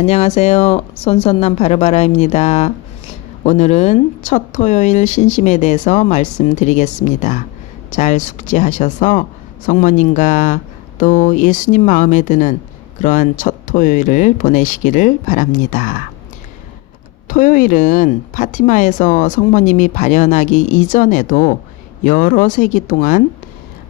안녕하세요. 손선남 바르바라입니다. 오늘은 첫 토요일 신심에 대해서 말씀드리겠습니다. 잘 숙지하셔서 성모님과 또 예수님 마음에 드는 그러한 첫 토요일을 보내시기를 바랍니다. 토요일은 파티마에서 성모님이 발현하기 이전에도 여러 세기 동안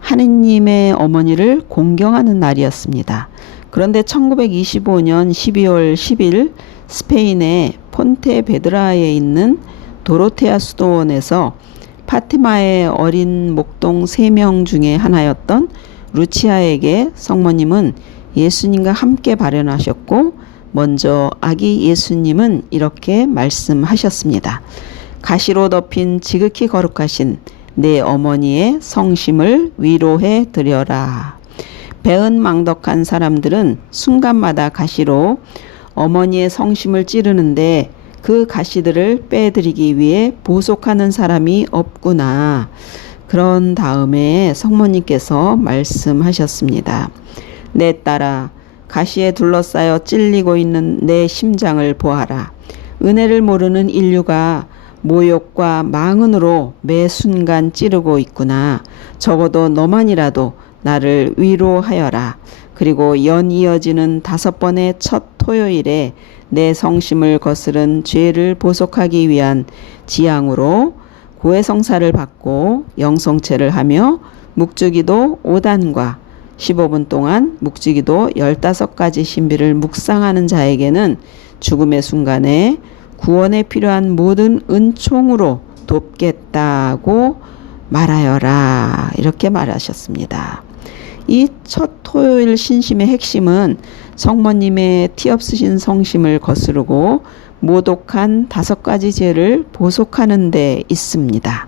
하느님의 어머니를 공경하는 날이었습니다. 그런데 1925년 12월 10일 스페인의 폰테베드라에 있는 도로테아 수도원에서 파티마의 어린 목동 3명 중에 하나였던 루치아에게 성모님은 예수님과 함께 발현하셨고, 먼저 아기 예수님은 이렇게 말씀하셨습니다. 가시로 덮인 지극히 거룩하신 내 어머니의 성심을 위로해 드려라. 배은망덕한 사람들은 순간마다 가시로 어머니의 성심을 찌르는데 그 가시들을 빼드리기 위해 보속하는 사람이 없구나. 그런 다음에 성모님께서 말씀하셨습니다. 내 딸아, 가시에 둘러싸여 찔리고 있는 내 심장을 보아라. 은혜를 모르는 인류가 모욕과 망언으로 매 순간 찌르고 있구나. 적어도 너만이라도 나를 위로하여라. 그리고 연이어지는 5번의 첫 토요일에 내 성심을 거스른 죄를 보속하기 위한 지향으로 고해성사를 받고 영성체를 하며 묵주기도 5단과 15분 동안 묵주기도 15가지 신비를 묵상하는 자에게는 죽음의 순간에 구원에 필요한 모든 은총으로 돕겠다고 말하여라. 이렇게 말하셨습니다. 이 첫 토요일 신심의 핵심은 성모님의 티 없으신 성심을 거스르고 모독한 5가지 죄를 보속하는 데 있습니다.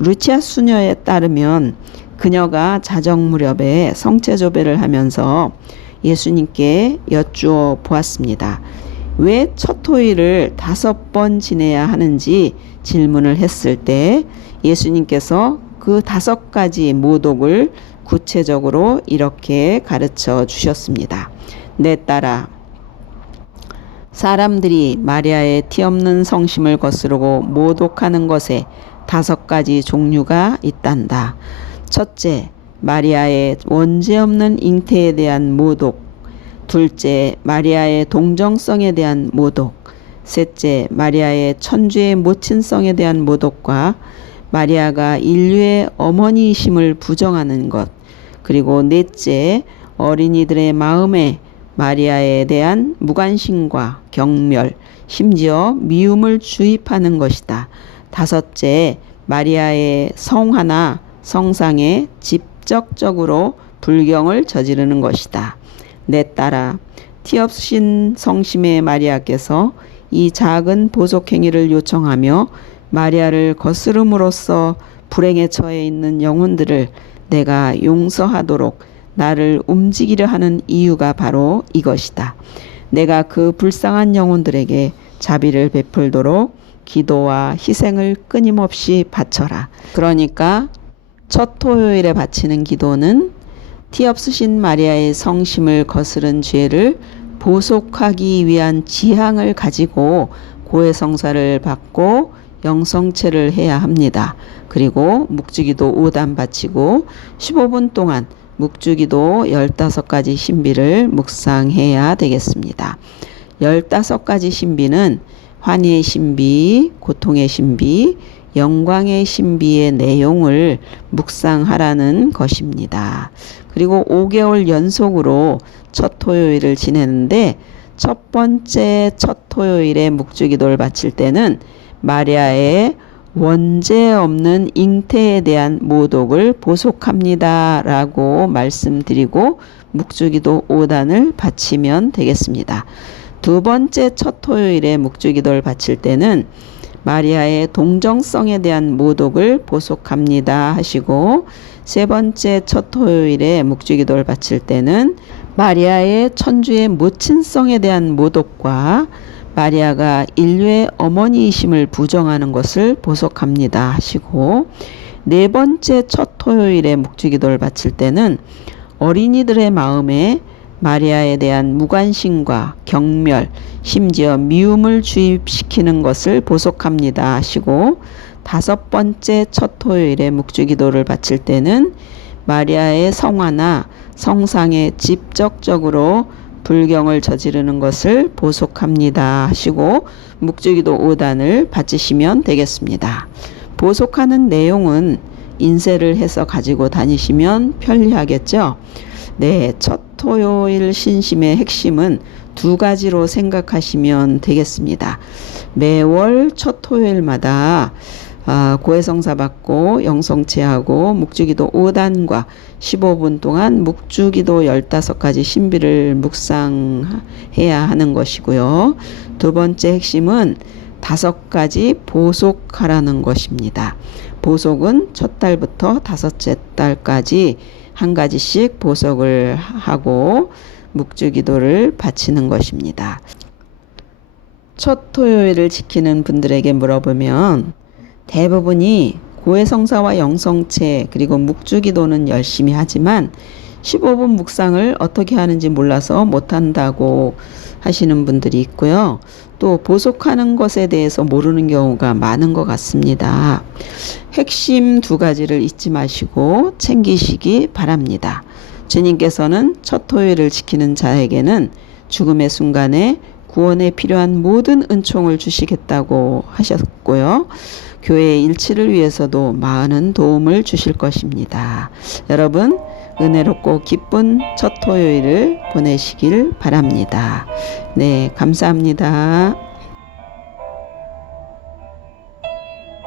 루치아 수녀에 따르면 그녀가 자정 무렵에 성체조배를 하면서 예수님께 여쭈어 보았습니다. 왜 첫 토요일을 5번 지내야 하는지 질문을 했을 때 예수님께서 그 5가지 모독을 구체적으로 이렇게 가르쳐 주셨습니다. 내 딸아, 사람들이 마리아의 티 없는 성심을 거스르고 모독하는 것에 5가지 종류가 있단다. 첫째, 마리아의 원죄 없는 잉태에 대한 모독. 둘째, 마리아의 동정성에 대한 모독. 셋째, 마리아의 천주의 모친성에 대한 모독과 마리아가 인류의 어머니이심을 부정하는 것. 그리고 넷째, 어린이들의 마음에 마리아에 대한 무관심과 경멸, 심지어 미움을 주입하는 것이다. 다섯째, 마리아의 성화나 성상에 직접적으로 불경을 저지르는 것이다. 내 딸아, 티 없으신 성심의 마리아께서 이 작은 보속행위를 요청하며 마리아를 거스름으로써 불행에 처해 있는 영혼들을 내가 용서하도록 나를 움직이려 하는 이유가 바로 이것이다. 내가 그 불쌍한 영혼들에게 자비를 베풀도록 기도와 희생을 끊임없이 바쳐라. 그러니까 첫 토요일에 바치는 기도는 티 없으신 마리아의 성심을 거스른 죄를 보속하기 위한 지향을 가지고 고해성사를 받고 영성체를 해야 합니다. 그리고 묵주기도 5단 바치고 15분 동안 묵주기도 15가지 신비를 묵상해야 되겠습니다. 15가지 신비는 환희의 신비, 고통의 신비, 영광의 신비의 내용을 묵상하라는 것입니다. 그리고 5개월 연속으로 첫 토요일을 지내는데 첫 번째 첫 토요일에 묵주기도를 바칠 때는 마리아의 원죄 없는 잉태에 대한 모독을 보속합니다 라고 말씀드리고 묵주기도 5단을 바치면 되겠습니다. 두 번째 첫 토요일에 묵주기도를 바칠 때는 마리아의 동정성에 대한 모독을 보속합니다 하시고, 세 번째 첫 토요일에 묵주기도를 바칠 때는 마리아의 천주의 모친성에 대한 모독과 마리아가 인류의 어머니이심을 부정하는 것을 보속합니다 하시고, 네 번째 첫 토요일에 묵주기도를 바칠 때는 어린이들의 마음에 마리아에 대한 무관심과 경멸, 심지어 미움을 주입시키는 것을 보속합니다 하시고, 5번째 첫 토요일에 묵주기도를 바칠 때는 마리아의 성화나 성상에 직접적으로 불경을 저지르는 것을 보속합니다 하시고 묵주기도 5단을 바치시면 되겠습니다. 보속하는 내용은 인쇄를 해서 가지고 다니시면 편리하겠죠. 네, 첫 토요일 신심의 핵심은 2가지로 생각하시면 되겠습니다. 매월 첫 토요일마다 고해성사 받고 영성체하고 묵주기도 5단과 15분 동안 묵주기도 15가지 신비를 묵상해야 하는 것이고요. 2번째 핵심은 5가지 보속하라는 것입니다. 보속은 첫 달부터 5째 달까지 1가지씩 보속을 하고 묵주기도를 바치는 것입니다. 첫 토요일을 지키는 분들에게 물어보면 대부분이 고해성사와 영성체 그리고 묵주기도는 열심히 하지만 15분 묵상을 어떻게 하는지 몰라서 못한다고 하시는 분들이 있고요. 또 보속하는 것에 대해서 모르는 경우가 많은 것 같습니다. 핵심 2가지를 잊지 마시고 챙기시기 바랍니다. 주님께서는 첫 토요일을 지키는 자에게는 죽음의 순간에 구원에 필요한 모든 은총을 주시겠다고 하셨고요. 교회의 일치를 위해서도 많은 도움을 주실 것입니다. 여러분, 은혜롭고 기쁜 첫 토요일을 보내시길 바랍니다. 네, 감사합니다.